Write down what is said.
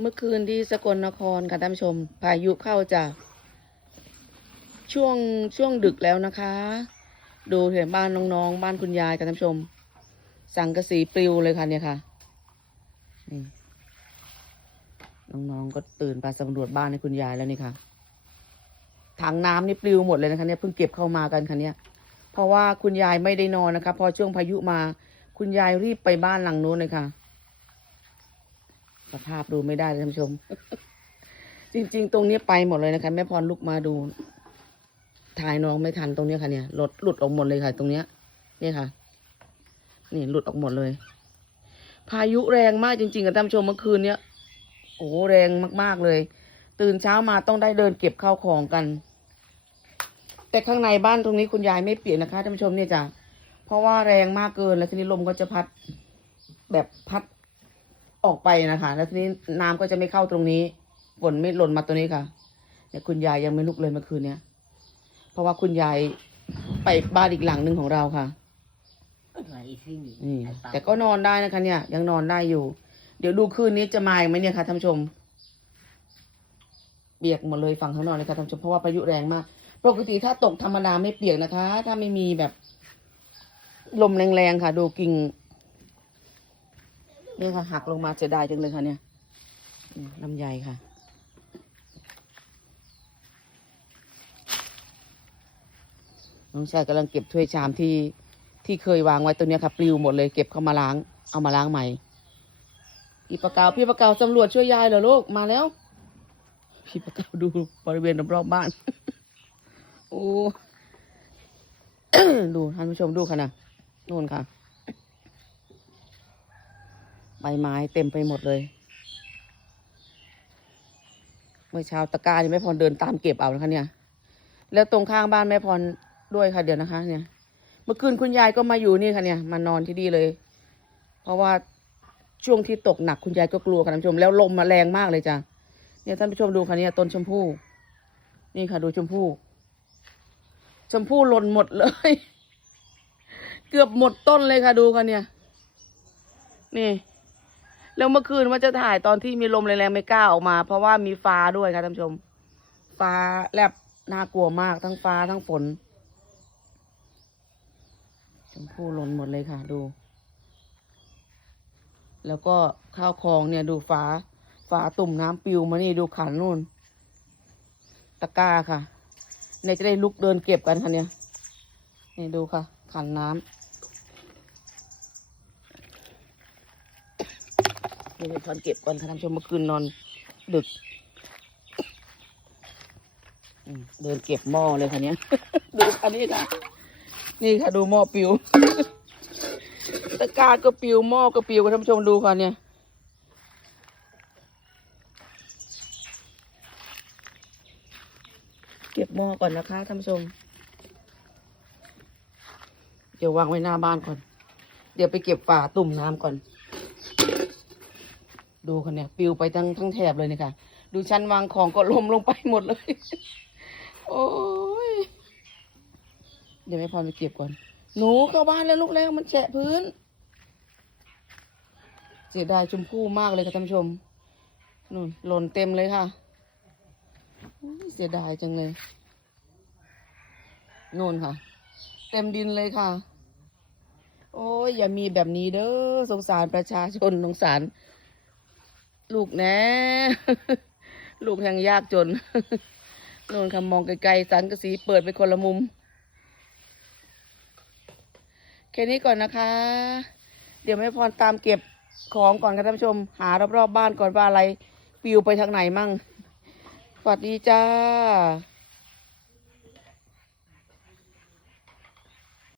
เมื่อคืนที่สกลนครค่ะท่านผู้ชม พายุเข้าจ้ะช่วงช่วงดึกแล้วนะคะ ดูเห็นบ้านน้องๆ บ้านคุณยายค่ะท่านผู้ชม สังกะสีปลิวเลยค่ะเนี่ยค่ะนี่น้องๆก็ตื่นไปสำรวจบ้านให้คุณยายแล้วนี่ค่ะถังน้ำนี่ปลิวหมดเลยนะคะเนี่ยเพิ่งเก็บเข้ามากันค่ะเนี่ยเพราะว่าคุณยายไม่ได้นอนนะคะ พอช่วงพายุมา คุณยายรีบไปบ้านหลังนู้นเลยค่ะ สภาพดูไม่ได้ท่านผู้ชม จริง ๆ ตรงนี้ไปหมดเลยนะคะแม่พรลุกมาดูถ่ายน้องไม่ทันตรงนี้ค่ะเนี่ยรถหลุดออกหมดเลยค่ะ ตรงเนี้ยเนี่ยค่ะ นี่หลุดออกหมดเลย พายุแรงมากจริงๆกับท่านผู้ชมเมื่อคืนเนี้ยโอ้โหแรงมากๆเลย ตื่นเช้ามาต้องได้เดินเก็บข้าวของกัน แต่ข้างในบ้านตรงนี้คุณยายไม่เปียกนะคะท่านผู้ชมเนี่ยจ้ะเพราะว่าแรงมากเกินแล้วทีนี้ลมก็จะพัด แบบพัด ออกไปนะคะ แล้วทีนี้น้ำก็จะไม่เข้าตรงนี้ฝนไม่หล่นมาตรงนี้ค่ะ เนี่ยคุณยายยังไม่ลุกเลยเมื่อคืนเนี้ยเพราะว่าคุณยายไปบ้านอีกหลังหนึ่งของเราค่ะอะไรสินี่นี่ไอ้ปาแต่ก็นอนได้นะคะ เนี่ย ยังนอนได้อยู่ เดี๋ยวดูคืนนี้จะมาอีกไหมเนี่ยค่ะท่านผู้ชม เปียกหมดเลยฝั่งข้างนอกเลยค่ะท่านผู้ชมเพราะว่าพายุแรงมาก ปกติถ้าตกธรรมดาไม่เปียกนะคะ ถ้าไม่มีแบบ ลมแรงๆค่ะ ดูกิ่ง นี่ค่ะหักลงมาเสียดายจังเลยค่ะเนี่ยลำไยค่ะ น้องชายกำลังเก็บถ้วยชามที่ที่เคยวางไว้ตัวเนี้ยค่ะ ปลิวหมดเลยเก็บเข้ามาล้าง เอามาล้างใหม่พี่ประกาวพี่ประกาวสำรวจช่วยยายเหรอลูกมาแล้ว พี่ประกาวดูบริเวณรอบๆบ้านโอ้ดูท่านผู้ชมดูค่ะนะนู่นค่ะ ใบไม้เต็มไปหมดเลย เมื่อเช้าตะกร้านี่แม่พรเดินตามเก็บเอานะคะเนี่ย แล้วตรงข้างบ้านแม่พรด้วยค่ะเดี๋ยวนะคะ เนี่ย เมื่อคืนคุณยายก็มาอยู่นี่ค่ะเนี่ย มานอนที่นี่เลย เพราะว่าช่วงที่ตกหนักคุณยายก็กลัวค่ะท่านผู้ชม แล้วลมมาแรงมากเลยจ้ะ เนี่ยท่านผู้ชมดูค่ะเนี่ยต้นชมพู่ นี่ค่ะดูชมพู่ ชมพู่หล่นหมดเลย เกือบหมดต้นเลยค่ะดูค่ะเนี่ย นี่ แล้วเมื่อคืนว่าจะถ่ายตอนที่มีลมแรงๆไม่กล้าออกมา เพราะว่ามีฟ้าด้วยค่ะท่านผู้ชม ฟ้าแลบน่ากลัวมากทั้งฟ้าทั้งฝนชมพู่หล่นหมดเลยค่ะดู แล้วก็ข้าวของเนี่ยดูฝาฝาตุ่มน้ำปิวมานี่ดูขันนู่น ตะกร้าค่ะเนี่ยจะได้ลุกเดินเก็บกันค่ะเนี่ย นี่ดูค่ะ ขันน้ำ นี่เป็นตอนเก็บก่อนค่ะท่านชมเมื่อคืนนอน ดึกเดินเก็บหม้อเลยค่ะเนี้ย ดูค่ะนี่ค่ะ นี่ค่ะดูหม้อปิวตะกร้าก็ปิวหม้อก็ปิวค่ะท่านผู้ชมดูค่ะเนี่ยเก็บหม้อก่อนนะคะท่านผู้ชม เดี๋ยววางไว้หน้าบ้านก่อน เดี๋ยวไปเก็บฝาตุ่มน้ำก่อน ดูค่ะเนี่ยปิวไปทั้งทั้งแถบเลยนี่ค่ะ ดูชั้นวางของก็ล้มลงไปหมดเลย โอ้ย เดี๋ยวไม่พอไปเก็บก่อน หนูเข้าบ้านแล้วลูกแล้วมันแฉะพื้น เสียดายชมพู่มากเลยค่ะท่านผู้ชมนู่นหล่นเต็มเลยค่ะ เสียดายจังเลยนู่นค่ะ เต็มดินเลยค่ะ โอ้ยอย่ามีแบบนี้เด้อสงสารประชาชนสงสาร ลูกแน่ลูกยังยากจนนู่นค่ะมองไกลๆสันกระสีเปิดไปคนละมุม แค่นี้ก่อนนะคะ เดี๋ยวแม่พรตามเก็บของก่อนค่ะท่านผู้ชม หารอบๆบ้านก่อนว่าอะไรปิวไปทางไหนมั่งสวัสดีจ้า